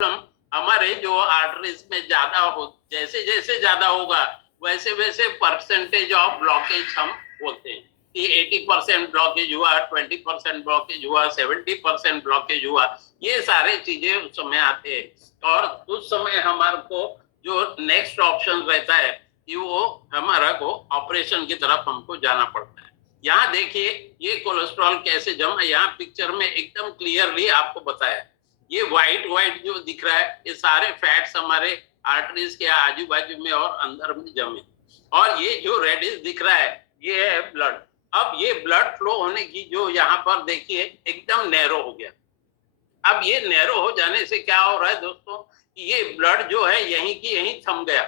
हमारे जो आर्टरीज में ज्यादा हो, जैसे जैसे ज्यादा होगा वैसे वैसे परसेंटेज ऑफ ब्लॉकेज हम बोलते हैं कि 80% ब्लॉकेज हुआ, 20% ब्लॉकेज हुआ, 70% ब्लॉकेज हुआ। ये सारे चीजें उस समय आते हैं और उस समय हमारे को जो नेक्स्ट ऑप्शन रहता है कि वो हमारा को ऑपरेशन की तरफ हमको जाना पड़ता है। यहाँ देखिए ये कोलेस्ट्रॉल कैसे जमा, यहाँ पिक्चर में एकदम क्लियरली आपको बताया। ये व्हाइट व्हाइट जो दिख रहा है ये सारे फैट्स हमारे आर्टरीज के आजू बाजू में और अंदर में जमे, और ये जो रेडिश दिख रहा है ये है ब्लड। अब ये ब्लड फ्लो होने की जो यहाँ पर देखिए एकदम नैरो हो गया। अब ये नैरो हो जाने से क्या हो रहा है दोस्तों, ये ब्लड जो है यहीं की यहीं थम गया।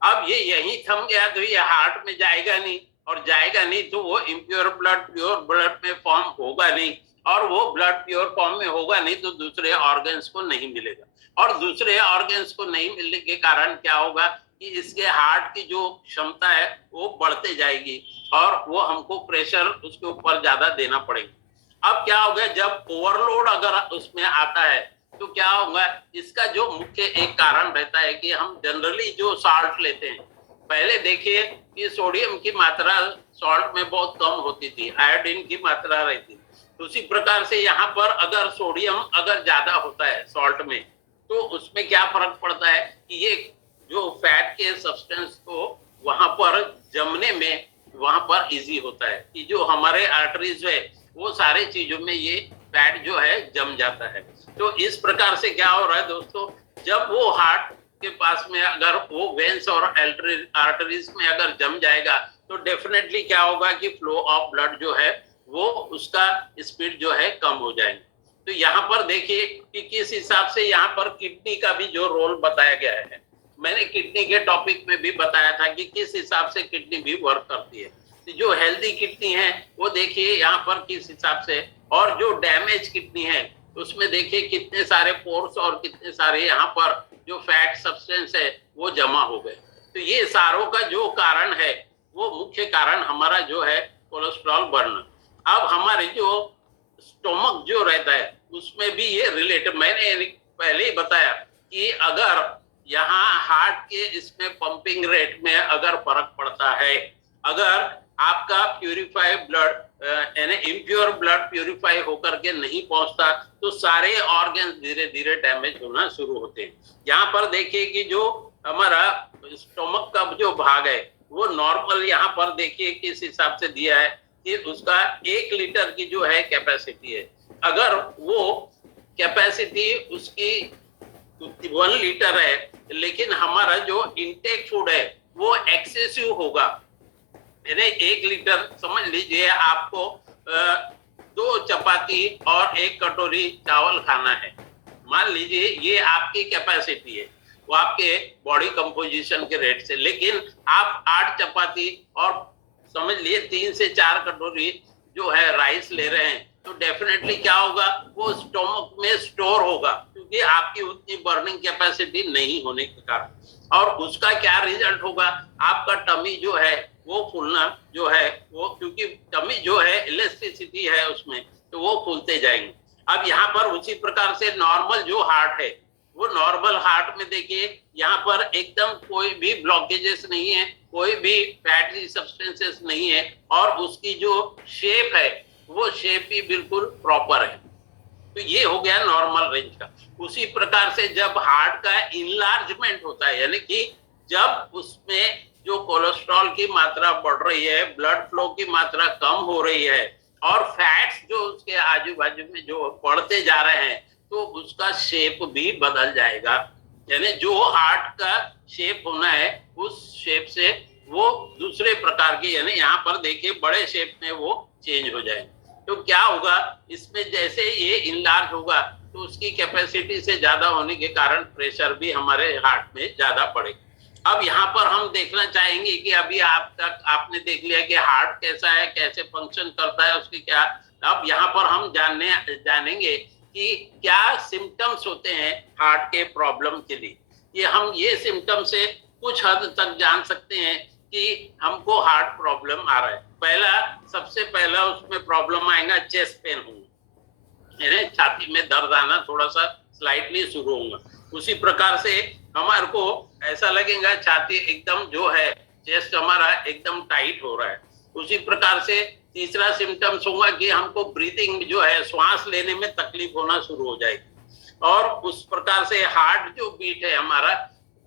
अब ये यहीं थम गया तो ये हार्ट में जाएगा नहीं, और जाएगा नहीं तो वो इम्प्योर ब्लड प्योर ब्लड में फॉर्म होगा नहीं, और वो ब्लड प्योर फॉर्म में होगा नहीं तो दूसरे ऑर्गन्स को नहीं मिलेगा, और दूसरे ऑर्गन्स को नहीं मिलने के कारण क्या होगा कि इसके हार्ट की जो क्षमता है वो बढ़ते जाएगी और वो हमको प्रेशर उसके ऊपर ज्यादा देना पड़ेगा। अब क्या होगा जब ओवरलोड अगर उसमें आता है तो क्या होगा, इसका जो मुख्य एक कारण रहता है कि हम जनरली जो साल्ट लेते हैं, पहले देखिए कि सोडियम की मात्रा सॉल्ट में बहुत कम होती थी, आयोडीन की मात्रा रहती। उसी प्रकार से यहाँ पर अगर सोडियम अगर ज्यादा होता है सॉल्ट में तो उसमें क्या फर्क पड़ता है कि ये जो फैट के सब्सटेंस को वहां पर जमने में वहां पर इजी होता है कि जो हमारे आर्टरीज है वो सारे चीजों में ये फैट जो है जम जाता है। तो इस प्रकार से क्या हो रहा है दोस्तों, जब वो हार्ट के पास में अगर वो वेन्स और आर्टरीज में अगर जम जाएगा तो डेफिनेटली क्या होगा कि फ्लो ऑफ ब्लड जो है वो उसका स्पीड जो है कम हो जाएगी। तो यहाँ पर देखिए कि किस हिसाब से यहाँ पर किडनी का भी जो रोल बताया गया है, मैंने किडनी के टॉपिक में भी बताया था कि किस हिसाब से किडनी भी वर्क करती है। तो जो हेल्दी किडनी है वो देखिए यहाँ पर किस हिसाब से, और जो डैमेज किडनी है उसमें देखिए कितने सारे पोर्स और कितने सारे यहाँ पर जो फैट सब्सटेंस है वो जमा हो गए। तो ये सारों का जो कारण है वो मुख्य कारण हमारा जो है कोलेस्ट्रॉल बढ़ना। अब हमारे जो स्टोमक जो रहता है उसमें भी ये रिलेटेड, मैंने पहले ही बताया कि अगर यहाँ हार्ट के इसमें पंपिंग रेट में अगर फर्क पड़ता है, अगर आपका प्यूरिफाई ब्लड यानी इम्प्योर ब्लड प्यूरिफाई होकर के नहीं पहुंचता तो सारे ऑर्गन्स धीरे धीरे डैमेज होना शुरू होते हैं। यहाँ पर देखिए कि जो हमारा स्टोमक का जो भाग है वो नॉर्मल यहाँ पर देखिए किस हिसाब से दिया है कि उसका 1 लीटर की जो है कैपेसिटी है, अगर वो कैपेसिटी उसकी 1 लीटर है लेकिन हमारा जो इनटेक फूड है वो एक्सेसिव होगा, यानी 1 लीटर समझ लीजिए आपको 2 चपाती और 1 कटोरी चावल खाना है, मान लीजिए ये आपकी कैपेसिटी है वो आपके बॉडी कंपोजिशन के रेट से, लेकिन आप 8 चपाती और समझ लिए 3 से 4 कटोरी जो है राइस ले रहे हैं तो डेफिनेटली क्या होगा वो स्टोमक में स्टोर होगा क्योंकि आपकी उतनी बर्निंग कैपेसिटी नहीं होने के कारण, और उसका क्या रिजल्ट होगा, आपका टमी जो है वो फूलना जो है वो, क्योंकि टमी जो है इलास्टिसिटी है उसमें तो वो फूलते जाएंगे। अब यहाँ पर उसी प्रकार से नॉर्मल जो हार्ट है वो नॉर्मल हार्ट में देखिए यहाँ पर एकदम कोई भी ब्लॉकेजेस नहीं है, कोई भी फैटी सब्सटेंसेस नहीं है, और उसकी जो शेप है वो शेप भी बिल्कुल प्रॉपर है। तो ये हो गया नॉर्मल रेंज का। उसी प्रकार से जब हार्ट का इनलार्जमेंट होता है यानी कि जब उसमें जो कोलेस्ट्रॉल की मात्रा बढ़ रही है, ब्लड फ्लो की मात्रा कम हो रही है और फैट्स जो उसके आजू बाजू में जो बढ़ते जा रहे हैं तो उसका शेप भी बदल जाएगा, यानी जो हार्ट का शेप होना है उस शेप से वो दूसरे प्रकार की, यानी यहाँ पर देखिए बड़े शेप में वो चेंज हो जाएगा। तो क्या होगा इसमें, जैसे ये इनलार्ज होगा तो उसकी कैपेसिटी से ज्यादा होने के कारण प्रेशर भी हमारे हार्ट में ज्यादा पड़ेगा। अब यहाँ पर हम देखना चाहेंगे कि अभी आप तक आपने देख लिया कि हार्ट कैसा है, कैसे फंक्शन करता है, उसकी क्या, अब यहाँ पर हम जानेंगे कि क्या सिम्टम्स होते हैं हार्ट के प्रॉब्लम के लिए। ये हम ये सिम्टम से कुछ हद तक जान सकते हैं कि हमको हार्ट प्रॉब्लम आ रहा है। पहला सबसे पहला उसमें प्रॉब्लम आएगा चेस्ट पेन होना, छाती में दर्द आना, थोड़ा सा स्लाइटली शुरू होगा। उसी प्रकार से हमारे को ऐसा लगेगा छाती एकदम जो है, चेस्ट हमारा एकदम टाइट हो रहा है। उसी प्रकार से तीसरा सिम्टम्स होगा कि हमको ब्रीथिंग जो है, श्वास लेने में तकलीफ होना शुरू हो जाएगी। और उस प्रकार से हार्ट जो बीट है हमारा,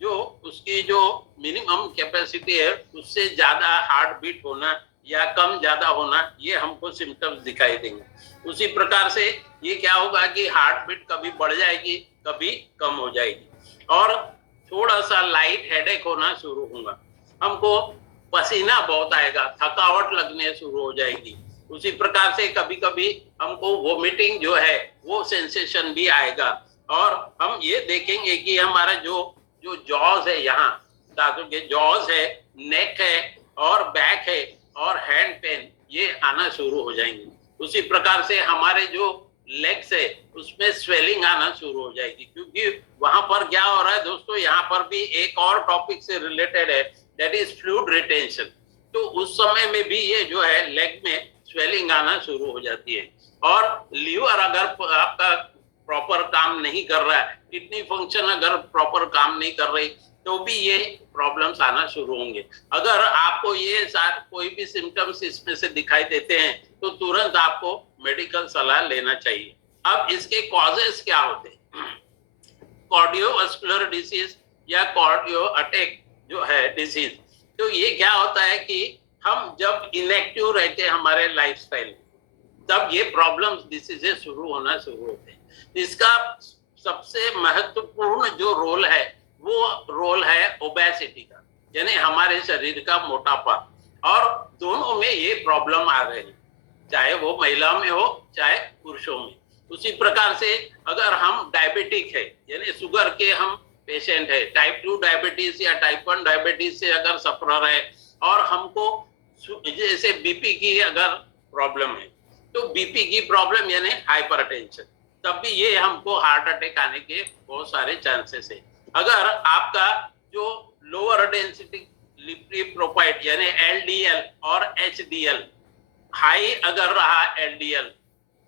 जो उसकी जो मिनिमम कैपेसिटी है उससे ज्यादा हार्ट बीट होना या कम ज्यादा होना, ये हमको सिम्टम्स दिखाई देंगे। उसी प्रकार से ये क्या होगा कि हार्ट बीट कभी बढ़ जाएगी, कभी कम हो जाएगी, और थोड़ा सा लाइट हेडेक होना शुरू होगा। हमको पसीना बहुत आएगा, थकावट लगने शुरू हो जाएगी। उसी प्रकार से कभी कभी हमको वोमिटिंग जो है वो सेंसेशन भी आएगा। और हम ये देखेंगे कि हमारा जो जो जॉज है, यहाँ दांतों के जॉज है, नेक है और बैक है और हैंड पेन, ये आना शुरू हो जाएंगे। उसी प्रकार से हमारे जो लेग्स है उसमें स्वेलिंग आना शुरू हो जाएगी, क्योंकि वहां पर क्या हो रहा है दोस्तों, यहाँ पर भी एक और टॉपिक से रिलेटेड है, दैट इज फ्लूइड रिटेंशन। तो उस समय में भी ये जो है लेग में स्वेलिंग आना शुरू हो जाती है। और लीवर अगर आपका प्रॉपर काम नहीं कर रहा है, किडनी फंक्शन अगर प्रॉपर काम नहीं कर रही, तो भी ये प्रॉब्लम्स आना शुरू होंगे। अगर आपको ये कोई भी सिम्टम्स इसमें से दिखाई देते हैं तो तुरंत आपको मेडिकल सलाह लेना चाहिए। अब इसके कॉजेस क्या होते हैं? कार्डियोवास्कुलर डिसीज या कार्डियो अटैक जो है डिसीज, तो ये क्या होता है कि हम जब इनएक्टिव रहते हैं हमारे लाइफस्टाइल, तब ये प्रॉब्लम्स डिसीजेस शुरू होना शुरू होते हैं। इसका सबसे महत्वपूर्ण जो रोल है वो रोल है ओबेसिटी का, यानी हमारे शरीर का मोटापा। और दोनों में ये प्रॉब्लम आ रहे हैं, चाहे वो महिलाओं में हो चाहे पुरुषों में। उसी प्रकार से अगर हम डायबिटिक है, यानी शुगर के हम पेशेंट है, टाइप 2 डायबिटीज या टाइप 1 डायबिटीज से अगर सफर है, और हमको जैसे बीपी की अगर प्रॉब्लम है, तो बीपी की प्रॉब्लम यानी हाइपरटेंशन, तब भी ये हमको हार्ट अटैक आने के बहुत सारे चांसेस है। अगर आपका जो लोअर डेंसिटी लिपोप्रोपाइड यानी एलडीएल और एचडीएल हाई अगर रहा, एलडीएल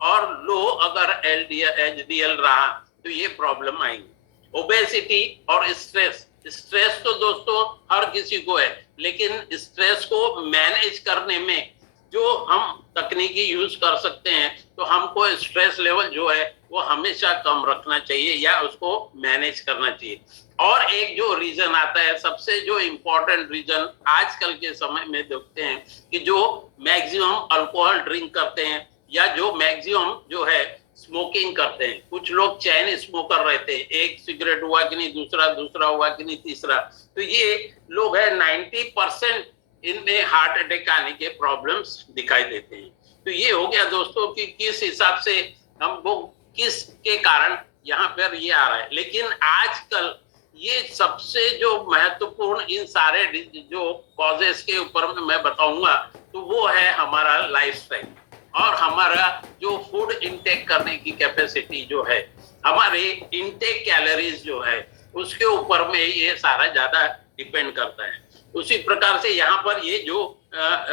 और लो अगर एचडीएल रहा, तो ये प्रॉब्लम आएगी। ओबेसिटी और स्ट्रेस, स्ट्रेस तो दोस्तों हर किसी को है, लेकिन स्ट्रेस को मैनेज करने में जो हम तकनीकी यूज कर सकते हैं, तो हमको स्ट्रेस लेवल जो है वो हमेशा कम रखना चाहिए या उसको मैनेज करना चाहिए। और एक जो रीजन आता है, सबसे जो इम्पोर्टेंट रीजन आजकल के समय में देखते हैं कि जो मैक्सिमम अल्कोहल ड्रिंक करते हैं या जो मैक्सिमम जो है स्मोकिंग करते हैं। कुछ लोग चैन स्मोकर रहते हैं, एक सिगरेट हुआ कि नहीं दूसरा, दूसरा हुआ कि नहीं तीसरा, तो ये लोग है 90% इनमें हार्ट अटैक आने के प्रॉब्लम्स दिखाई देते हैं। तो ये हो गया दोस्तों कि किस हिसाब से हमको किस के कारण यहाँ पर ये आ रहा है। लेकिन आजकल ये सबसे जो महत्वपूर्ण इन सारे जो कॉजेस के ऊपर में मैं बताऊंगा, तो वो है हमारा लाइफस्टाइल और हमारा जो फूड इंटेक करने की कैपेसिटी जो है, हमारे इंटेक कैलोरीज जो है उसके ऊपर में ये सारा ज्यादा डिपेंड करता है। उसी प्रकार से यहाँ पर ये जो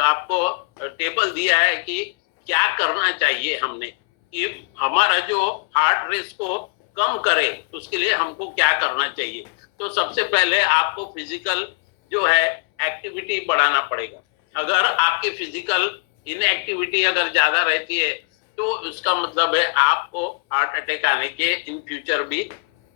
आपको टेबल दिया है कि क्या करना चाहिए हमने, कि हमारा जो हार्ट रेट को कम करे उसके लिए हमको क्या करना चाहिए। तो सबसे पहले आपको फिजिकल जो है एक्टिविटी बढ़ाना पड़ेगा। अगर आपकी फिजिकल इनएक्टिविटी अगर ज्यादा रहती है तो उसका मतलब है आपको हार्ट अटैक आने के इन फ्यूचर भी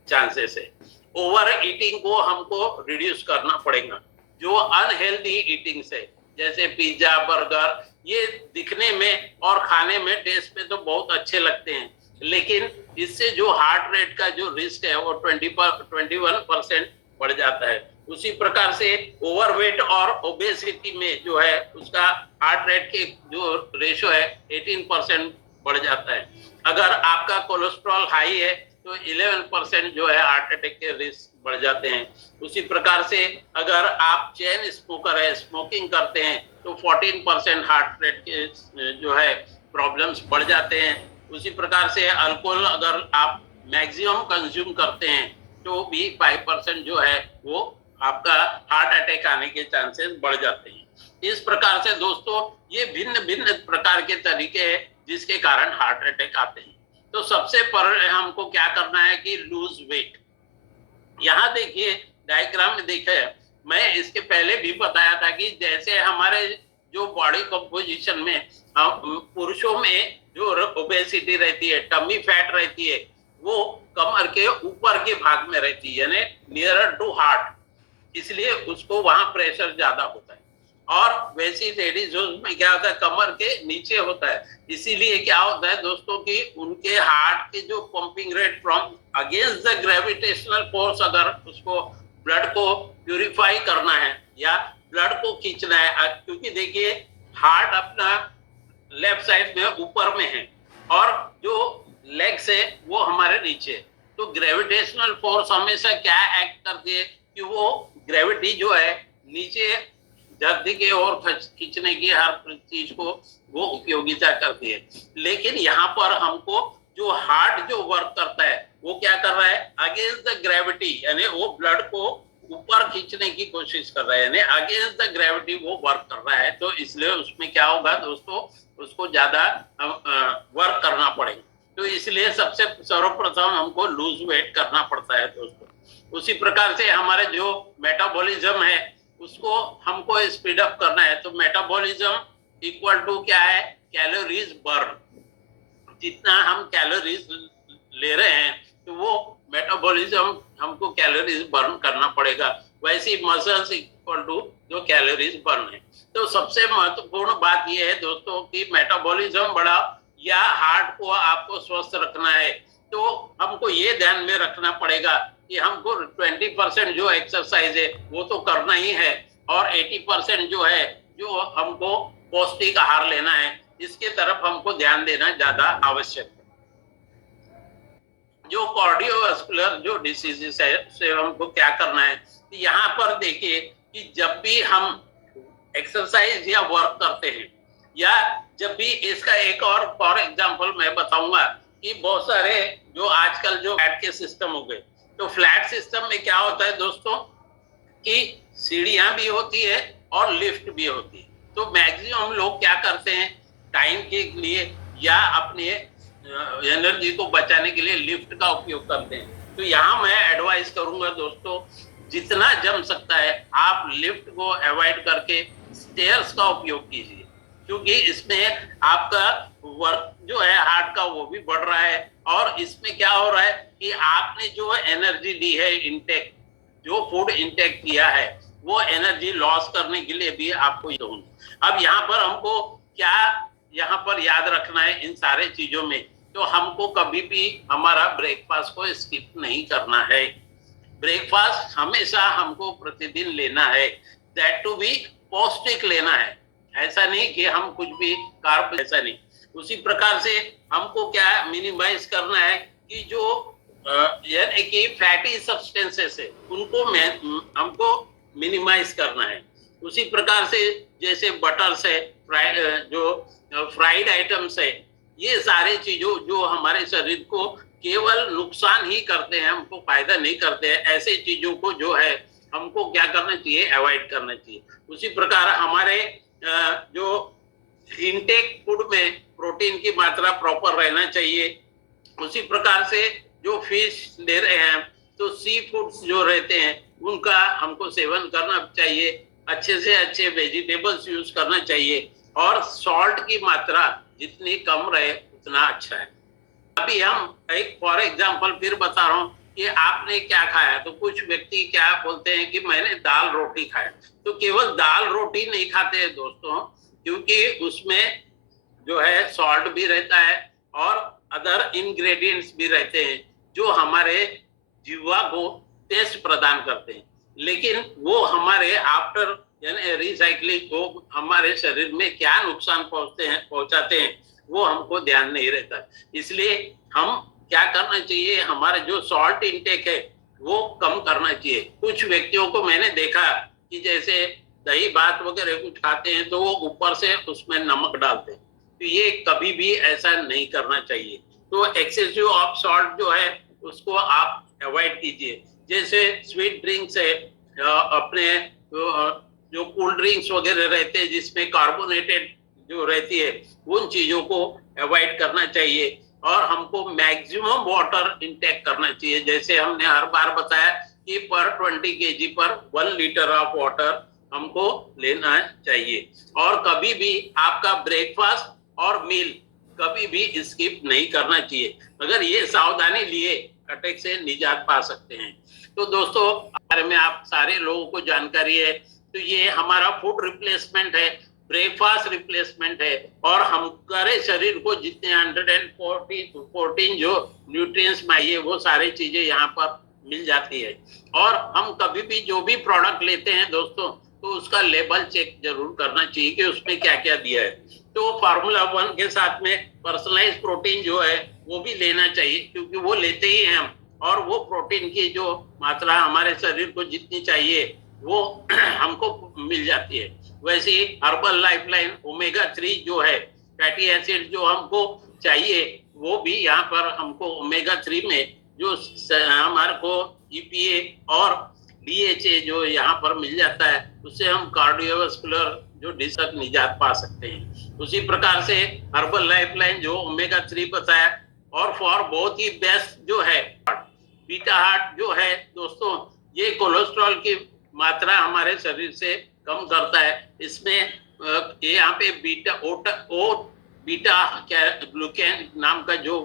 चांसेस है। ओवर ईटिंग को हमको रिड्यूस करना पड़ेगा। जो अनहेल्दी ईटिंग से जैसे पिज्जा, बर्गर, ये दिखने में और खाने में टेस्ट में तो बहुत अच्छे लगते हैं, लेकिन इससे जो हार्ट रेट का जो रिस्क है वो 21% बढ़ जाता है। उसी प्रकार से ओवरवेट और ओबेसिटी में जो है उसका हार्ट रेट के जो रेशो है 18% बढ़ जाता है। अगर आपका कोलेस्ट्रॉल हाई है तो 11% जो है हार्ट अटैक के रिस्क बढ़ जाते हैं। उसी प्रकार से अगर आप चेन स्मोकर है, स्मोकिंग करते हैं, तो 14% हार्ट रेट के जो है प्रॉब्लम्स बढ़ जाते हैं। उसी प्रकार से अल्कोहल अगर आप मैक्सिमम कंज्यूम करते हैं तो भी 5% जो है वो आपका हार्ट अटैक आने के चांसेस बढ़ जाते हैं। इस प्रकार से दोस्तों ये भिन्न भिन्न प्रकार के तरीके हैं जिसके कारण हार्ट अटैक आते हैं। तो तो सबसे पहले हमको क्या करना है कि लूज वेट। यहाँ देखिए डायग्राम में देखिए, मैं इसके पहले भी बताया था कि जैसे हमारे जो बॉडी कंपोजिशन में पुरुषों में जो ओबेसिटी रहती है, टमी फैट रहती है, वो कमर के ऊपर के भाग में रहती है, यानी नियरर टू हार्ट, इसलिए उसको वहां प्रेशर ज्यादा होता है। और वैसी लेडीज में क्या होता है, कमर के नीचे होता है, इसीलिए क्या होता है दोस्तों कि उनके हार्ट के जो pumping rate from against the gravitational force, अगर उसको ब्लड को प्यूरिफाई करना है या ब्लड को खींचना है, क्योंकि देखिए हार्ट अपना लेफ्ट साइड में ऊपर में है और जो लेग्स है वो हमारे नीचे, तो ग्रेविटेशनल फोर्स हमेशा क्या एक्ट करती है कि वो ग्रेविटी जो है नीचे धरती के ओर खींचने की हर चीज को वो उपयोगिता करती है। लेकिन यहाँ पर हमको जो हार्ट जो वर्क करता है वो क्या कर रहा है, अगेंस्ट द ग्रेविटी, यानी वो ब्लड को ऊपर खींचने की कोशिश कर रहा है, यानी अगेंस्ट द ग्रेविटी वो वर्क कर रहा है। तो इसलिए उसमें क्या होगा दोस्तों, उसको ज्यादा वर्क करना पड़ेगा। तो इसलिए सबसे सर्वप्रथम हमको लूज वेट करना पड़ता है दोस्तों। उसी प्रकार से हमारे जो मेटाबॉलिज्म है उसको हमको स्पीड अप करना है, तो मेटाबॉलिज्म इक्वल टू क्या है, कैलोरीज बर्न। जितना हम कैलोरीज ले रहे हैं तो वो मेटाबॉलिज्म हमको कैलोरीज बर्न करना पड़ेगा, वैसी मसल्स इक्वल टू जो कैलोरीज बर्न है। तो सबसे महत्वपूर्ण बात यह है दोस्तों कि मेटाबॉलिज्म बढ़ा या हार्ट को आपको स्वस्थ रखना है, तो हमको ये ध्यान में रखना पड़ेगा कि हमको 20% जो एक्सरसाइज है वो तो करना ही है, और 80% जो है जो हमको पौष्टिक आहार लेना है, इसके तरफ हमको ध्यान देना ज्यादा आवश्यक है। जो कार्डियोवास्कुलर जो डिसीजेस है उससे हमको क्या करना है, यहाँ पर देखिए कि जब भी हम एक्सरसाइज या वर्क करते हैं, या जब भी इसका एक और फॉर एग्जांपल मैं बताऊंगा कि बहुत सारे जो आजकल जो फ्लैट के सिस्टम हो गए, तो फ्लैट सिस्टम में क्या होता है दोस्तों कि सीढ़ियां भी होती है और लिफ्ट भी होती है। तो मैक्सिमम लोग क्या करते हैं, टाइम के लिए या अपने एनर्जी को बचाने के लिए लिफ्ट का उपयोग करते हैं। तो यहाँ मैं एडवाइस करूंगा दोस्तों, जितना जम सकता है आप लिफ्ट को अवॉइड करके स्टेयर्स का उपयोग कीजिए, क्योंकि इसमें आपका वर्क जो है हार्ट का वो भी बढ़ रहा है, और इसमें क्या हो रहा है कि आपने जो एनर्जी ली है इनटेक, जो फूड इनटेक किया है, वो एनर्जी लॉस करने के लिए भी आपको अब यहाँ पर हमको क्या यहाँ पर याद रखना है इन सारे चीजों में, तो हमको कभी भी हमारा ब्रेकफास्ट को स्किप नहीं करना है। ब्रेकफास्ट हमेशा हमको प्रतिदिन लेना है, दैट टू बी पौष्टिक लेना है, ऐसा नहीं कि हम कुछ भी कार्ब, ऐसा नहीं। उसी प्रकार से हमको क्या मिनिमाइज करना है कि जो यानी कि फैटी सब्सटेंसेस है उनको हमको मिनिमाइज करना है। उसी प्रकार से जैसे बटर्स है, फ्राइड आइटम्स है, ये सारे चीजों जो हमारे शरीर को केवल नुकसान ही करते हैं, हमको फायदा नहीं करते हैं, ऐसे चीजों को जो है हमको क्या करना चाहिए, अवॉइड करना चाहिए। उसी प्रकार हमारे जो इनटेक फूड में प्रोटीन की मात्रा प्रॉपर रहना चाहिए। उसी प्रकार से जो फिश ले रहे हैं तो सी फूड्स जो रहते हैं उनका हमको सेवन करना चाहिए, अच्छे से अच्छे वेजिटेबल्स यूज करना चाहिए, और सॉल्ट की मात्रा जितनी कम रहे उतना अच्छा है। अभी हम एक फॉर एग्जांपल फिर बता रहा हूँ कि आपने क्या खाया, तो कुछ व्यक्ति क्या बोलते हैं कि मैंने दाल रोटी खाया, तो केवल दाल रोटी नहीं खाते हैं दोस्तों, क्योंकि उसमें जो है सॉल्ट भी रहता है और अदर इंग्रेडिएंट्स भी रहते हैं जो हमारे जीवा को टेस्ट प्रदान करते हैं, लेकिन वो हमारे आफ्टर यानी रिसाइकलिंग को हमारे शरीर में क्या नुकसान पहुंचाते हैं वो हमको ध्यान नहीं रहता। इसलिए हम क्या करना चाहिए, हमारा जो सॉल्ट इनटेक है वो कम करना चाहिए। कुछ व्यक्तियों को मैंने देखा कि जैसे दही भात वगैरह कुछ खाते हैं तो वो ऊपर से उसमें नमक डालते हैं, तो ये कभी भी ऐसा नहीं करना चाहिए। तो एक्सेसिव ऑफ सॉल्ट जो है उसको आप अवॉइड कीजिए। जैसे स्वीट ड्रिंक्स है, अपने जो कोल्ड ड्रिंक्स वगैरह रहते हैं जिसमें कार्बोनेटेड जो रहती है, उन चीजों को अवॉइड करना चाहिए। और हमको मैक्सिमम वाटर इंटेक करना चाहिए। जैसे हमने हर बार बताया कि पर 20 केजी पर 1 लीटर ऑफ वाटर हमको लेना चाहिए। और कभी भी आपका ब्रेकफास्ट और मील कभी भी स्किप नहीं करना चाहिए। अगर ये सावधानी लिए अटैक से निजात पा सकते हैं। तो दोस्तों बारे में आप सारे लोगों को जानकारी है। तो ये हमारा फूड रिप्लेसमेंट है, ब्रेकफास्ट रिप्लेसमेंट है, और हमारे शरीर को जितने 114 जो न्यूट्रिएंट्स चाहिए वो सारी चीजें यहाँ पर मिल जाती है। और हम कभी भी जो भी प्रोडक्ट लेते हैं दोस्तों, तो उसका लेबल चेक जरूर करना चाहिए कि उसमें क्या क्या दिया है। तो फार्मूला 1 के साथ में पर्सनलाइज प्रोटीन जो है वो भी लेना चाहिए, क्योंकि वो लेते ही हैं हम, और वो प्रोटीन की जो मात्रा हमारे शरीर को जितनी चाहिए वो हमको मिल जाती है। वैसे ही हर्बल लाइफलाइन ओमेगा 3 जो है फैटी एसिड जो हमको चाहिए, वो भी यहाँ पर हमको ओमेगा 3 में जो हमारे को EPA और DHA जो यहाँ पर मिल जाता है, उससे हम कार्डियोवास्कुलर जो डिसीज तक निजात पा सकते हैं। उसी प्रकार से हर्बल लाइफलाइन जो ओमेगा 3 बताया, और फॉर बहुत ही बेस्ट जो है बीटा हार्ट जो है दोस्तों, ये कोलेस्ट्रॉल की मात्रा हमारे शरीर से कम करता है। इसमें यहाँ पे बीटा ग्लूकेन नाम का जो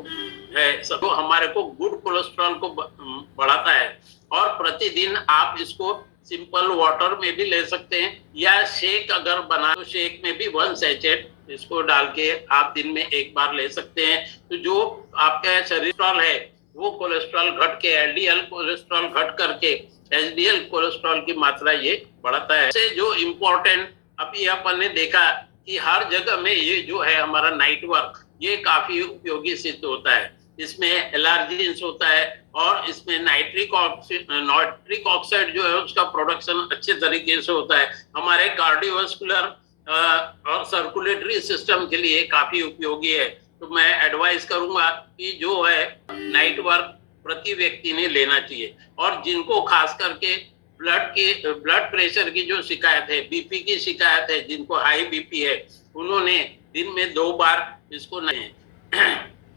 है वो हमारे को गुड कोलेस्ट्रॉल को बढ़ाता है। और प्रतिदिन आप इसको सिंपल वाटर में भी ले सकते हैं, या शेक अगर बना तो शेक में भी 1 सैचेट इसको डाल के आप दिन में एक बार ले सकते हैं। तो जो आपका शरीर है वो कोलेस्ट्रॉल घट के LDL कोलेस्ट्रॉल घट करके HDL कोलेस्ट्रॉल की मात्रा ये बढ़ाता है। से जो इम्पोर्टेंट अभी अपन ने देखा कि हर जगह में ये जो है हमारा नाइट वर्क ये काफी उपयोगी सिद्ध होता है। इसमें एलर्जीन्स होता है, और इसमें नाइट्रिक ऑक्साइड जो है उसका प्रोडक्शन अच्छे तरीके से होता है। हमारे कार्डियोवास्कुलर और सर्कुलेटरी सिस्टम के लिए काफी उपयोगी है। तो मैं एडवाइस करूंगा कि जो है नाइट वर्क प्रति व्यक्ति ने लेना चाहिए। और जिनको खास करके ब्लड प्रेशर की जो शिकायत है, BP की शिकायत है, जिनको हाई BP है, उन्होंने दिन में 2 बार इसको नहीं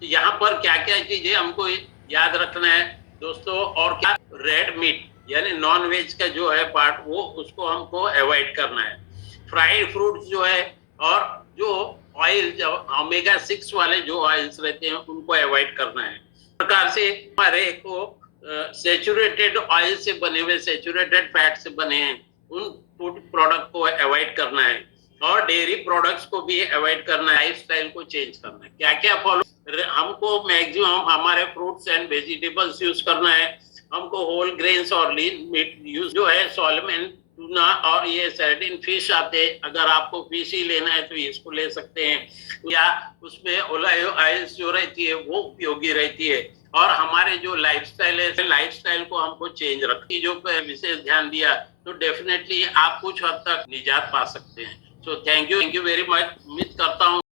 यहाँ पर क्या क्या चीजें हमको याद रखना है दोस्तों, और क्या रेड मीट यानी नॉन वेज का जो है पार्ट वो उसको हमको अवॉइड करना है। फ्राइड फ्रूट्स जो है, और जो ऑयल जो ओमेगा 6 वाले जो ऑयल्स रहते हैं उनको अवॉइड करना है। प्रकार से हमारे को सैचुरेटेड ऑयल से बने हुए, सैचुरेटेड फैट से बने हैं उन फूड प्रोडक्ट को अवॉइड करना है, और डेयरी प्रोडक्ट्स को भी अवॉइड करना है। लाइफस्टाइल को चेंज करना है। क्या क्या फॉलो हमको मैक्सिमम हमारे फ्रूट्स एंड वेजिटेबल्स यूज करना है। हमको होल ग्रेन्स और लीन मीट यूज जो है सॉल्मन, टूना और ये सर्डिन फिश आते हैं। अगर आपको फिश ही लेना है तो इसको ले सकते हैं, या उसमें ओलिव ऑयल्स जो रहती है वो उपयोगी रहती है। और हमारे जो लाइफस्टाइल है, लाइफस्टाइल को हमको चेंज रखी जो विशेष ध्यान दिया तो डेफिनेटली आप कुछ हद तक निजात पा सकते हैं। So thank you very much. उम्मीद करता हूँ